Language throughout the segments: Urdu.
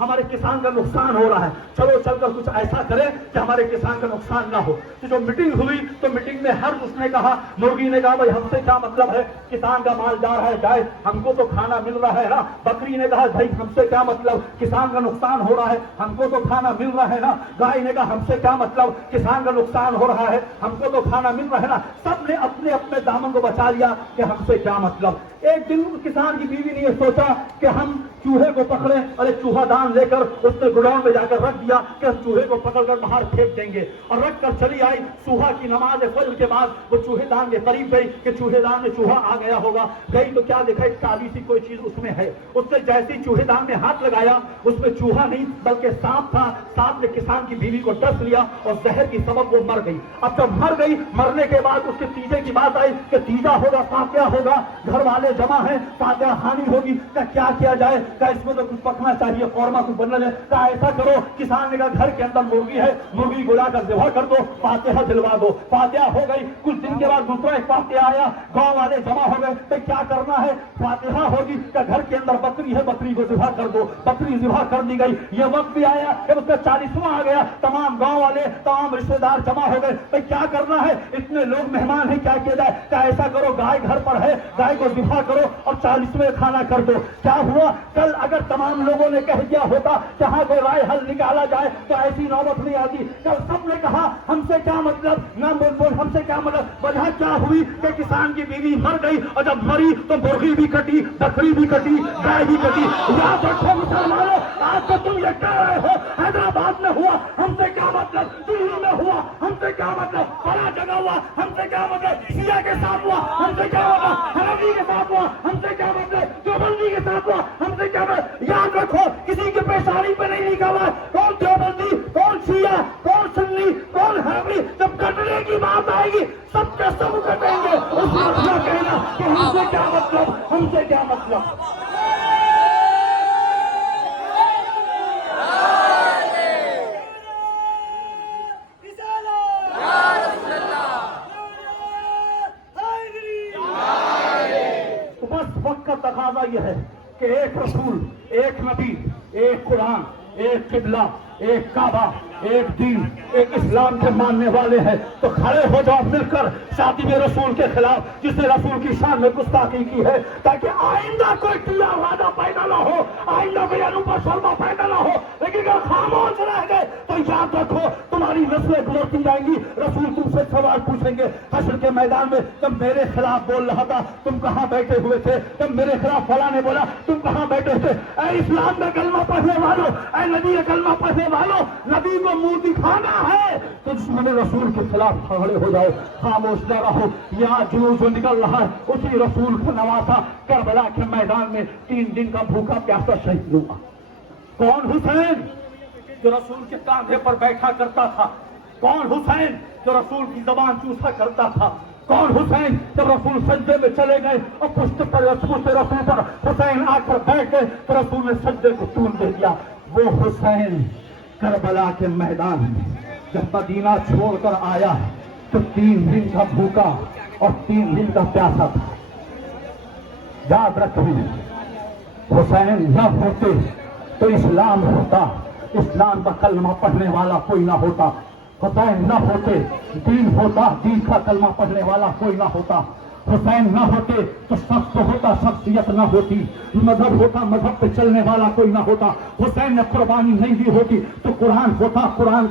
ہمارے کسان کا نقصان ہو رہا ہے، چلو چل کر کچھ ایسا کریں کہ ہمارے کسان کا نقصان نہ ہو۔ تو جو میٹنگ ہوئی تو میٹنگ میں ہر اس نے کہا، مرغی نے کہا بھائی ہم سے کیا مطلب ہے، کسان کا مال جا رہا ہے جائے، ہم کو تو کھانا مل رہا ہے نا۔ بکری نے کہا بھائی ہم سے کیا مطلب، کسان کا نقصان ہو رہا ہے، ہم کو تو کھانا مل رہا ہے نا۔ گائے نے کہا ہم سے کیا مطلب، کسان کا نقصان ہو رہا ہے، ہم کو تو کھانا مل رہا ہے نا۔ سب نے اپنے اپنے دامن کو بچا لیا کہ ہم سے کیا مطلب۔ ایک دن کسان کی بیوی نے یہ سوچا کہ ہم چوہے کو پکڑے، اور ایک چوہا دان لے کر اس نے گڈاؤن میں جا کر رکھ دیا کہ ہم چوہے کو پکڑ کر باہر پھینک دیں گے، اور رکھ کر چلی آئی۔ صبح کی نماز فجر کے بعد وہ چوہے دان کے قریب گئی کہ چوہے دان میں چوہا آ گیا ہوگا، گئی تو کیا دیکھا ایک کالی سی کوئی چیز اس میں ہے۔ اس نے جیسی چوہے دان میں ہاتھ لگایا، اس میں چوہا نہیں بلکہ سانپ تھا۔ سانپ نے کسان کی بیوی کو ڈس لیا اور زہر کی سبب وہ مر گئی۔ اب جب مر گئی، مرنے کے بعد اس کے تیجے کی بات آئی کہ تیجا ہوگا، فاتحہ ہوگا، گھر والے جمع ہیں، فاتحہ خوانی ہوگی، کیا کیا جائے، اس میں تو کچھ پکنا چاہیے، قورمہ کچھ بننا چاہیے۔ کہا ایسا کرو، کسان نے کہا گھر کے اندر مرغی ہے، مرغی کو لا کر ذبح کر دو، فاتحہ دلوا دو۔ فاتحہ ہو گئی۔ کچھ دن کے بعد دوسرا ایک فاتحہ آیا، گاؤں والے جمع ہو گئے، تو کیا کرنا ہے، فاتحہ ہوگی کہ گھر کے اندر بکری ہے، بکری کو ذبح کر دو۔ بکری ذبح کر دی گئی۔ یہ وقت بھی آیا کہ اس کا 40واں آ گیا، تمام گاؤں والے تمام رشتے دار جمع ہو گئے، تو کیا کرنا ہے، اتنے لوگ مہمان ہیں، کیا کیا جائے۔ کیا ایسا کرو، گائے گھر پر ہے، گائے کو ذبح کرو اور 40ویں کھانا کر دو۔ کیا ہوا، کل اگر تمام لوگوں نے کہہ دیا ہوتا کہ ہاں کوئی رائے حل نکالا جائے تو ایسی نوبت نہیں آتی۔ کل سب نے کہا ہم سے کیا مطلب، نہ بول ہم سے کیا مطلب۔ وجہ کیا ہوئی کہ کسان کی بیوی مر گئی، اور جب مری تو مرغی بھی کٹی، بکری بھی کٹی، گائے بھی کٹی۔ یاد رکھو مسلمانوں، آج تو تم یہ کہہ رہے ہو حیدرآباد میں ہوا ہم سے کیا مطلب، دلی میں ہوا ہم سے کیا مطلب، بڑا جگہ ہوا ہم سے کیا مطلب، شیعہ کے ساتھ ہوا ہم سے کیا مطلب، حنفی کے ساتھ ہوا ہم سے کیا مطلب، دیوبندی کے ساتھ ہوا ہم سے کیا مطلب۔ یاد رکھو کسی کے پیشانی پہ نہیں لکھا ہوا کون دیوبندی، کون شیعہ، کون سنی، کون حنفی۔ جب کٹنے کی بات آئے گی سب کے سب کٹیں گے۔ اس وقت نہ کہنا کہ ہم سے کیا مطلب، ہم سے کیا مطلب۔ بس وقت کا تقاضا یہ ہے کہ ایک رسول، ایک نبی، ایک قرآن، ایک قبلہ، ایک کعبہ، ایک دین، ایک اسلام کے ماننے والے ہیں، تو کھڑے ہو جاؤ مل کر شاتم رسول کے خلاف، جس نے رسول کی شان میں گستاخی کی ہے، تاکہ آئندہ کوئی ٹیلا وعدہ پیدا نہ ہو، آئندہ کوئی انوپا شرما پیدا نہ ہو۔ لیکن اگر خاموش رہ گئے تو یاد رکھو تمہاری نسلیں گزرتی جائیں گی، رسول تم سے سوال پوچھیں گے حشر کے میدان میں، تم میرے خلاف بول رہا تھا، تم کہاں بیٹھے ہوئے تھے، تم میرے خلاف فلاں نے بولا، تم کہاں بیٹھے تھے۔ اے اسلام میں کلمہ پڑھنے والوں، اے نبی کلمہ پڑھنے والوں، نبی کو منہ دکھانا ہے تو دشمن رسول کے خلاف کھڑے ہو جاؤ، خاموش نہ رہو۔ یہاں جلوس نکل رہا ہے اسی رسول کا نواسا، کربلا کے میدان میں 3 دن کا بھوکا پیاسا شہید ہوا۔ کون حسین جو رسول کے کاندھے پر بیٹھا کرتا تھا، کون حسین جو رسول کی زبان چوسا کرتا تھا، کون حسین جب رسول سجدے میں چلے گئے اور پشت پر رسول پر حسین آ کر بیٹھ گئے تو رسول نے سجدے کو چون دے دیا۔ وہ حسین کربلا کے میدان میں جب مدینہ چھوڑ کر آیا تو 3 دن کا بھوکا اور 3 دن کا پیاسا تھا۔ یاد رکھیں حسین نہ ہوتے تو اسلام ہوتا، اسلام کا کلمہ پڑھنے والا کوئی نہ ہوتا۔ حسین نہ ہوتے دین ہوتا، دین کا کلمہ پڑھنے والا کوئی نہ ہوتا۔ حسین نہ ہوتے تو شخص ہوتا، شخصیت نہ ہوتی۔ مذہب ہوتا، مذہب پہ چلنے والا کوئی نہ ہوتا۔ حسین نے قربانی نہیں دی ہوتی تو قرآن ہوتا، قرآن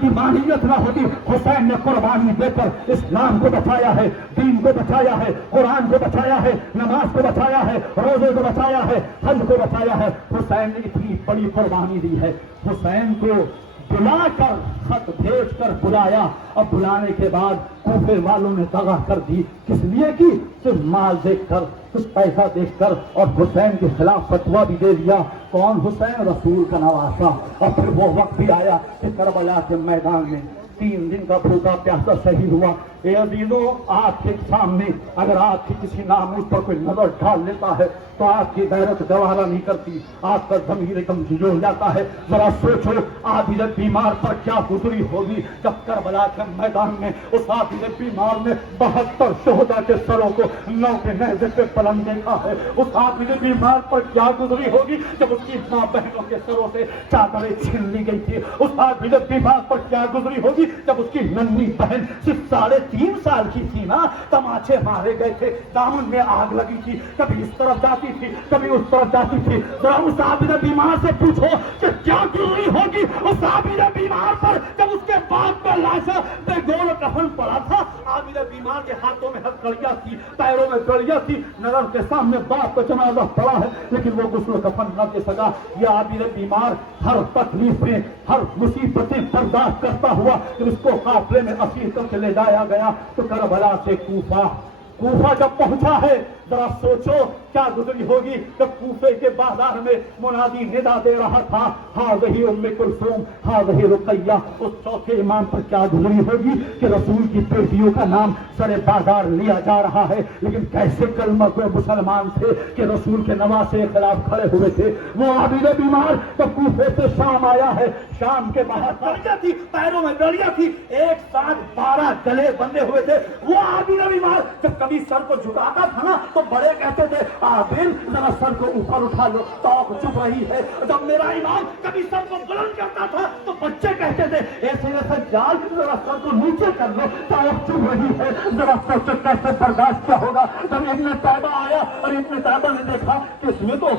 کی ماہیت نہ ہوتی۔ حسین نے قربانی دے کر اسلام کو بچایا ہے، دین کو بچایا ہے، قرآن کو بچایا ہے، نماز کو بچایا ہے، روزے کو بچایا ہے، حج کو بچایا ہے۔ حسین نے اتنی بڑی قربانی دی ہے۔ حسین کو بلا کر، خط بھیج کر بلایا، اور بلانے کے بعد کوفے والوں نے دغا کر دی۔ کس لیے کی؟ صرف مال دیکھ کر، کچھ پیسہ دیکھ کر، اور حسین کے خلاف فتویٰ بھی دے دیا۔ کون حسین؟ رسول کا نواسا۔ اور پھر وہ وقت بھی آیا کہ کربلا کے میدان میں 3 دن کا بھوکا پیاسا شہید ہوا۔ اے عزیزوں، آپ کے سامنے اگر آپ کی کسی ناموس پر کوئی نظر ڈال لیتا ہے تو آپ کی غیرت گوارا نہیں کرتی، آپ کا ضمیر ایک دم جھنجھوڑ جاتا ہے۔ ذرا سوچو عابد بیمار پر کیا گزری ہوگی جب کربلا کے میدان میں اس عابد بیمار نے 72 شہداء کے سروں کو نو کے نیزے پہ پلنگ دیکھا ہے۔ اس عابد بیمار پر کیا گزری ہوگی جب اس کی ماں بہنوں کے سروں سے چادریں چھین لی گئی تھی۔ اس عابد بیمار پر کیا گزری ہوگی جب اس کی ننھی بہن صرف 3.5 سال کی تھی نا، تماچے مارے گئے تھے، دامن میں آگ لگی تھی، کبھی اس طرف جاتی تھی کبھی اس طرف جاتی تھی۔ ذرا اس عابد بیمار سے پوچھو کہ کیا گزری ہوگی اس عابد بیمار پر جب اس کے باپ کا لاشا بے گول کفن پڑا تھا۔ عابد بیمار کے ہاتھوں میں ہتھکڑیاں تھی، پیروں میں گڑیاں تھی، نظر کے سامنے باپ کا جنازہ پڑا ہے لیکن وہ غسل کفن نہ دے سکا۔ یہ عابد بیمار ہر تکلیف میں، ہر مصیبتیں برداشت کرتا ہوا جب اس کو قافلے میں اسیر کر کے لے جایا گیا تو کربلا سے کوفہ جب پہنچا ہے، ذرا سوچو کیا گزری ہوگی جب کوفے کے بازار میں منادی ندا دے رہا تھا، ہاذہ ام کلثوم ہاذہ رقیہ۔ اس چوتھے امام پر کیا گزری ہوگی کہ رسول کی بیٹیوں کا نام سر بازار لیا جا رہا ہے، لیکن کیسے کلمہ گو مسلمان تھے کہ رسول کے نواسے کے خلاف کھڑے ہوئے تھے۔ وہ عابد بیمار جب کوفے سے شام آیا ہے، شام کے باہر گڑیاں تھی، پیروں میں گڑیاں تھی، ایک ساتھ 12 گلے بندے ہوئے تھے۔ وہ عابد بیمار جب کبھی سر کو جھکاتا تھا نا تو بڑے کہتے تھے عابد ذرا سر کو اوپر اٹھا لو، توق چپ رہی ہے۔ جب میرا امام کبھی سر کو بلند کرتا تھا تو بچے کہتے تھے ایسے سجاد ذرا سر کو نیچے کر لو، توق چپ رہی ہے۔ ذرا سوچو کیسے برداشت کیا ہوگا جب ابن طیبہ آیا اور ابن طیبہ نے دیکھا کہ اس میں تو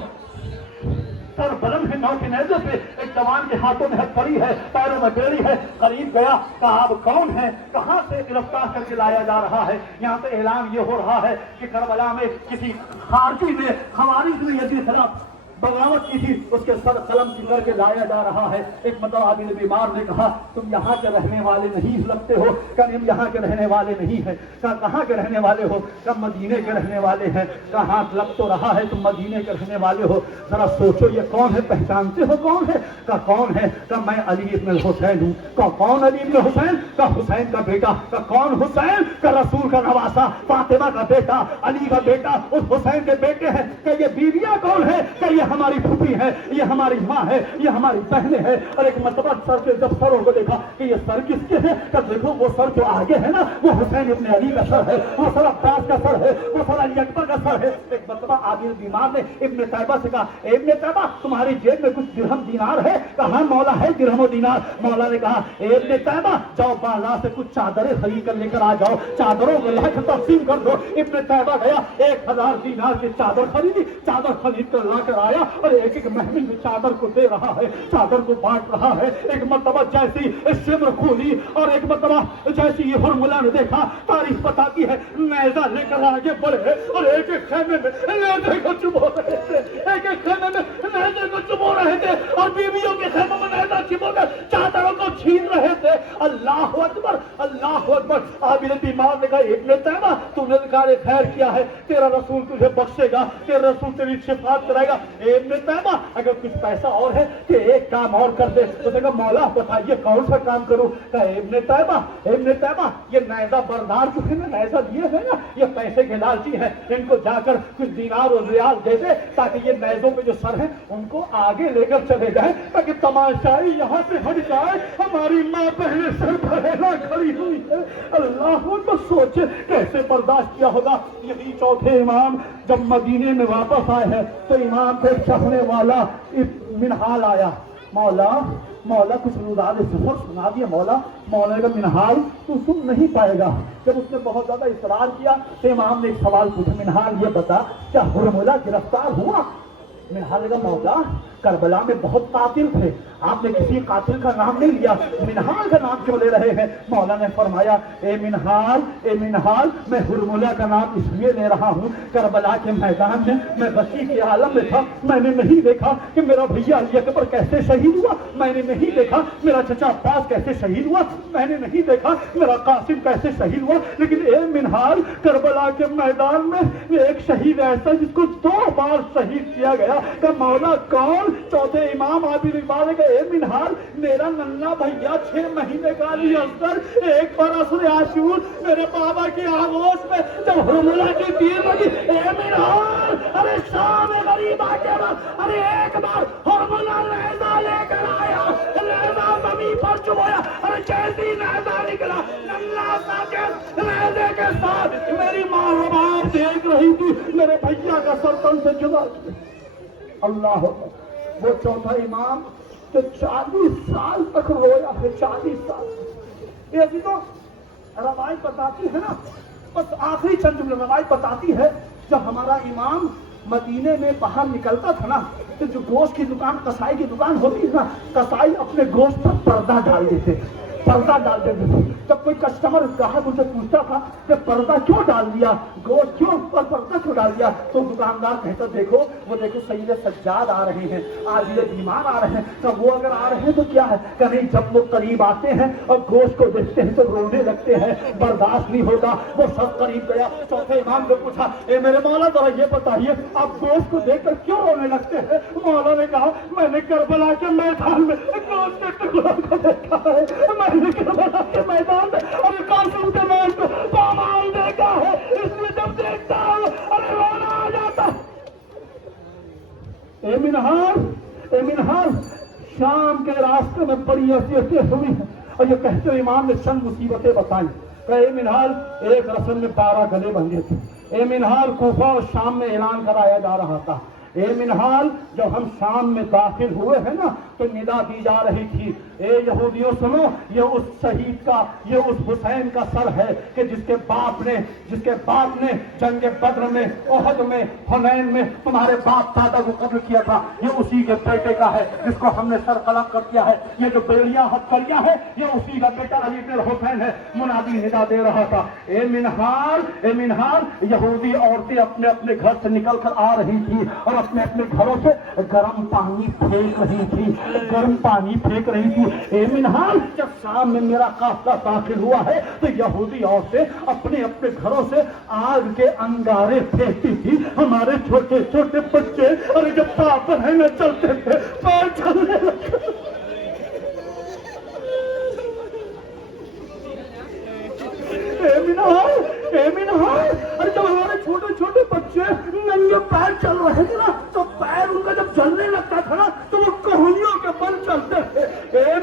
سر بلند ہے، نو کے نیزے پہ ایک جوان کے ہاتھوں میں ہتھکڑی ہے، پیروں میں بیڑی ہے۔ قریب گیا، کہا آپ کون ہیں، کہاں سے گرفتار کر کے لایا جا رہا ہے؟ یہاں پہ اعلان یہ ہو رہا ہے کہ کربلا میں کسی خارجی نے، خوارج نے یزید کے خلاف بغاوت کی تھی، اس کے سر قلم کی کر کے لایا جا رہا ہے۔ ایک مرتبہ عابد بیمار نے کہا تم یہاں کے رہنے والے نہیں لگتے ہو، کہ ہم یہاں کے رہنے والے نہیں ہیں۔ کہا کہاں کے رہنے والے ہو؟ کہ مدینے کے رہنے والے ہیں۔ کہا ہاں لگ تو رہا ہے تم مدینے کے رہنے والے ہو، ذرا سوچو یہ کون ہے، پہچانتے ہو کون ہے؟ کہا کون ہے؟ کہ میں علی ابن الحسین ہوں۔ کہا کون علی ابن حسین؟ کہا حسین کا بیٹا۔ کہا کون حسین؟ کہ رسول کا نواسا، فاطمہ کا بیٹا، علی کا بیٹا، اس حسین کے بیٹے ہیں۔ کہ یہ بیویاں کون ہے؟ کہ یہ ہماری پھوپھی ہے، یہ ہماری ماں ہے، یہ ہماری بہنیں ہیں۔ اور ایک مرتبہ سر کے جب سروں کو دیکھا کہ یہ سر کس کے ہیں، کہ دیکھو وہ سر جو آگے ہے نا وہ حسین ابن علی کا سر ہے، وہ سر عباس کا سر ہے، وہ سر علی اکبر کا سر ہے۔ ایک مرتبہ عابد بیمار نے ابن طیبہ سے کہا اے ابن طیبہ تمہاری جیب میں کچھ درہم دینار ہے؟ کہا ہاں مولا ہے درہم و دینار۔ مولا نے کہا اے ابن طیبہ جاؤ بازار سے کچھ چادریں خرید کر لے کر آ جاؤ، چادروں کو لا کر تقسیم کر دو۔ ابن طیبہ گیا، 1000 دینار کی چادر خریدی، چادر خرید کر لا کر آیا اور ایک ایک محمل میں چادر کو دے رہا ہے، چادر کو بانٹ رہا ہے۔ ایک مرتبہ جیسی شمر کھولی اور ایک مرتبہ جیسی یہ ہرملا نے دیکھا، تاریخ بتاتی ہے نیزہ لے کر آگے بڑھے اور ایک ایک خیمے میں نیزے کو چبو رہے تھے، ایک ایک خیمے میں نیزے کو چبو رہے تھے اور بیویوں کے خیموں میں نیزہ چبو کر چادروں کو چھین رہے تھے۔ اللہ اکبر، اللہ اکبر۔ عابد بیمار نے کہا ابن طیبہ تو نے کار خیر کیا ہے، تیرا رسول تجھے بخشے گا، تیرا رسول تیری شفاعت کرائے گا۔ ابن طیبہ اگر کچھ پیسہ اور ہے کہ ایک کام اور کر دے۔ تو نے کہا مولا بتائیے کون سا کام کروں؟ کہا ابن طیبہ یہ نیزہ بردار جو ہے نا، نیزہ دیے ہیں نا، یہ پیسے کے لالچی ہیں، ان کو جا کر کچھ دینار اور ریال دے دے تاکہ یہ نیزوں پہ جو سر ہیں ان کو آگے لے کر چلے جائیں، تاکہ تماشائی یہاں سے ہٹ جائے، ہماری ماں بہنیں سر پہلا کھڑی ہوئی ہے۔ اللہ کو سوچے کیسے برداشت کیا ہوگا۔ یہی چوتھے امام جب مدینے میں واپس آئے ہیں تو امام پہ چڑھنے والا منحال آیا، مولا کچھ روداد سفر سنا دیا۔ مولا کا منحال تو سن نہیں پائے گا۔ جب اس نے بہت زیادہ اصرار کیا تو امام نے ایک سوال پوچھا، منحال یہ بتا کیا ہرملا گرفتار ہوا؟ منحال نے کہا مولا کربلا میں بہت قاتل تھے، آپ نے کسی قاتل کا نام نہیں لیا، منحال کا نام کیوں لے رہے ہیں؟ مولا نے فرمایا اے منحال میں ہرملا کا نام اس لیے لے رہا ہوں، کربلا کے میدان میں غشی کے عالم میں تھا، میں نے نہیں دیکھا کہ میرا بھیا علی اکبر کیسے شہید ہوا، میں نے نہیں دیکھا میرا چچا عباس کیسے شہید ہوا، میں نے نہیں دیکھا میرا قاسم کیسے شہید ہوا، لیکن اے منحال کربلا کے میدان میں ایک شہید ایسا جس کو 2 بار شہید کیا گیا، کہ مولا کون؟ چوتھے امام عابد اقبال نے کہا اے منہال میرا ننھا بھیا 6 مہینے کا علی اصغر ایک برس عاشور میرے بابا کی آغوش میں جب حرملہ کی 3 بجی اے منہال ارے شام غریب آتے وقت ارے ایک بار حرملہ نیزہ لے کر آیا، نیزہ زمین پر چبویا، ارے جیسی نیزہ نکلا ننھا ساجد نیزے کے ساتھ میری ماں و باپ دیکھ رہی تھی، میرے بھیا کا سر تن سے جدا کیا۔ اللہ وہ چوتھا امام جو 40 سال تک رویا ہے، 40 سال۔ یہ ابھی تو روایت بتاتی ہے نا، بس آخری چند جملے روایت بتاتی ہے جب ہمارا امام مدینے میں باہر نکلتا تھا نا تو جو گوشت کی دکان، کسائی کی دکان ہوتی ہے نا، کسائی اپنے گوشت پر پردہ ڈال دیتے، پردہ ڈال دیتے تھے۔ جب کوئی کسٹمر گاہک ان سے پوچھتا تھا کہ پردہ کیوں ڈال دیا، گوشت کیوں پر پردہ کیوں ڈال دیا، تو دکاندار کہتا دیکھو وہ دیکھو سید سجاد آ رہے ہیں، آج یہ بیمار آ رہے ہیں، تو وہ اگر آ رہے ہیں تو کیا ہے کہ نہیں، جب وہ قریب آتے ہیں اور گوشت کو دیکھتے ہیں تو رونے لگتے ہیں، برداشت نہیں ہوتا۔ وہ سب قریب گیا، چوتھے امام نے پوچھا اے میرے مولا ذرا یہ بتائیے آپ گوشت کو دیکھ کر کیوں رونے لگتے ہیں؟ مولا نے کہا میں نے کربلا کے میدان میں گوشت کے ٹکڑوں کو دیکھا ہے، میں نے کربلا کے میدان میں ابھی قاسم کے نام کو پامال دیکھا ہے، اس لیے جب دیکھتا ہوں ارے رونا آ جاتا۔ اے منہار شام کے راستے میں بڑی اذیتیں ہوئی ہیں، اور یہ کہتے امام نے چند مصیبتیں بتائیں کہ اے منہار ایک رسم میں 12 گلے بندھے تھے، اے منہار کوفہ اور شام میں اعلان کرایا جا رہا تھا، اے منہال جب ہم شام میں داخل ہوئے ہیں نا تو ندا دی جا رہی تھی اے یہودیوں سنو یہ اس شہید کا، یہ اس حسین کا سر ہے کہ جس کے باپ نے جنگ بدر میں، احد میں، حنین میں تمہارے باپ دادا کو قتل کیا تھا، یہ اسی کے بیٹے کا ہے جس کو ہم نے سر قلم کر دیا ہے، یہ جو بیڑیاں ہتھکڑیاں ہے یہ اسی کا بیٹا علی بن حسین ہے۔ منادی ندا دے رہا تھا اے منہال یہودی عورتیں اپنے اپنے گھر سے نکل کر آ رہی تھی اور اپنے اپنے گھروں سے گرم پانی پھینک رہی تھی، اے منہال جب شام میں میرا قافلہ داخل ہوا ہے تو یہودی عورتیں اپنے اپنے گھروں سے آگ کے انگارے پھینکتی تھی، ہمارے چھوٹے چھوٹے بچے اور جب پاپر ہیں نہ چلتے تھے پیر چلنے لگے۔ اے منہال ارے جب ہمارے چھوٹے چھوٹے بچے ننگے پیر چل رہے تھے نا تو پیر ان کا جب جلنے لگتا تھا نا تو وہ کہنیوں کے بل چلتے تھے۔ اے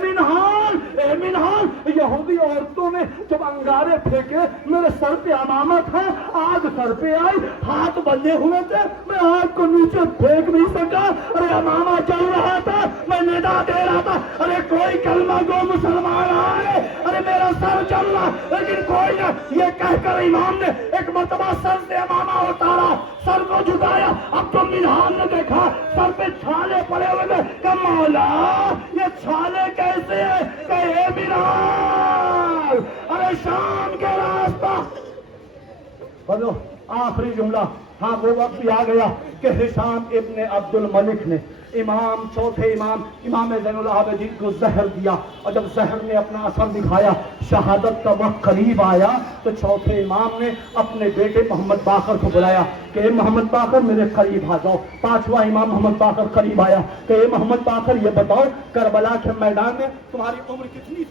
منہال یہودی عورتوں نے جب انگارے پھینکے میرے سر پہ عمامہ تھا، آگ سر پہ آئی، ہاتھ بندھے ہوئے تھے، میں آگ کو نیچے پھینک نہیں سکا، ارے عمامہ چل رہا تھا، میں ندا دے رہا تھا ارے کوئی کلمہ گو مسلمان آئے، ارے میرا سر چل رہا لیکن کوئی نہ، یہ کہہ کر امام نے ایک مرتبہ سر سے عمامہ اتارا، سر کو جھکایا، اب تو منہال نے دیکھا سر پہ چھالے پڑے ہوئے تھے کہ مولا یہ چھالے کیسے ہیں کہ اے منہال ارے شام کے راستہ بولو آخری جملہ، ہاں وہ وقت بھی آ گیا کہ ہشام ابن عبد الملک نے چوتھے امام زین العابدین کو زہر دیا، اور جب زہر نے اپنا اثر دکھایا، شہادت کا وقت قریب آیا تو چوتھے امام نے اپنے بیٹے محمد باقر کو بلایا کہ اے محمد باقر میرے قریب آ جاؤ۔ پانچواں امام محمد باقر قریب آیا کہ اے محمد باقر یہ بتاؤ کربلا کے میدان میں تمہاری عمر کتنی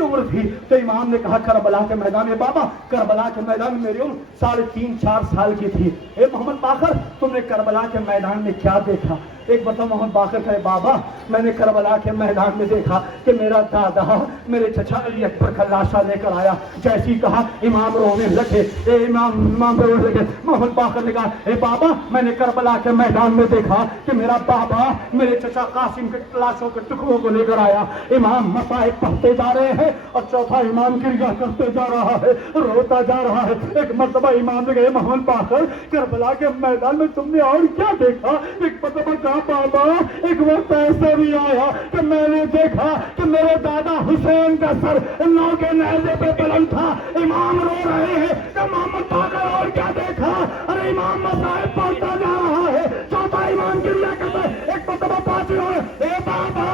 عمر تھی؟ تو امام نے کہا کربلا کے میدان میں بابا کربلا کے میدان میں میری عمر 3.5-4 سال کی تھی۔ اے محمد باقر تم نے کربلا کے میدان میں کیا دیکھا؟ ایک بتا محمد باقر کہے بابا میں نے کربلا کے میدان میں دیکھا کہ میرا دادا میرے چچا علی اکبر کا لاشا لے کر آیا، جیسی کہا امام رونے لگے، امام رونے لگے۔ محمد باقر نے کہا اے بابا میں نے کربلا کے میدان میں دیکھا کہ میرا بابا میرے چچا قاسم کے لاشوں کے ٹکڑوں کو لے کر آیا۔ امام مصائب پڑھتے جا رہے ہیں اور چوتھا امام گریہ کرتے جا رہا ہے، روتا جا رہا ہے۔ ایک مرتبہ امام نے کہا محمد باقر کربلا کے میدان میں تم نے اور کیا دیکھا؟ ایک مرتبہ کہا بابا ایک وقت ایسا بھی آیا کہ میں نے دیکھا کہ میرے دادا حسین کا سر نو کے نیزے پہ بلند تھا۔ امام رو رہے ہیں کہ محمد باقر اور کیا دیکھا؟ ارے امام مصائب پڑھتا جا رہا ہے، چوتھا امام گریہ کرتا ہے۔ ایک مرتبہ پانچویں اے بابا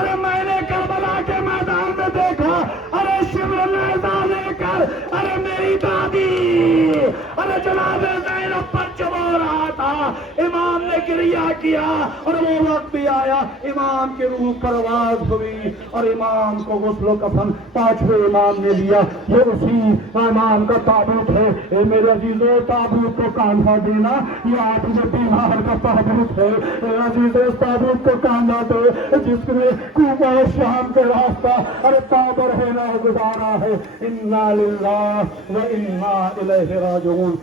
ارے میں نے کربلا کے میدان میں دیکھا، ارے شمر نیزہ لے کر ارے میری دادی ارے جناب زینب پر چبا رہا تھا، امام نے گریہ کیا اور وہ وقت بھی آیا امام کی روح پرواز ہوئی اور امام کو غسل و کفن پانچویں امام نے لیا۔ یہ اسی امام کا تابوت ہے۔ اے میرے عزیزو، تابوت کو کاندھا دینا یہ آٹھویں بیمار کا تابوت ہے۔ اے عزیز، اس تابوت کو کاندھا دے جس نے کوفہ اور شام کے راستہ اور تابر ہے نہ گزارا ہے۔ انا للہ و انا الیہ راجعون۔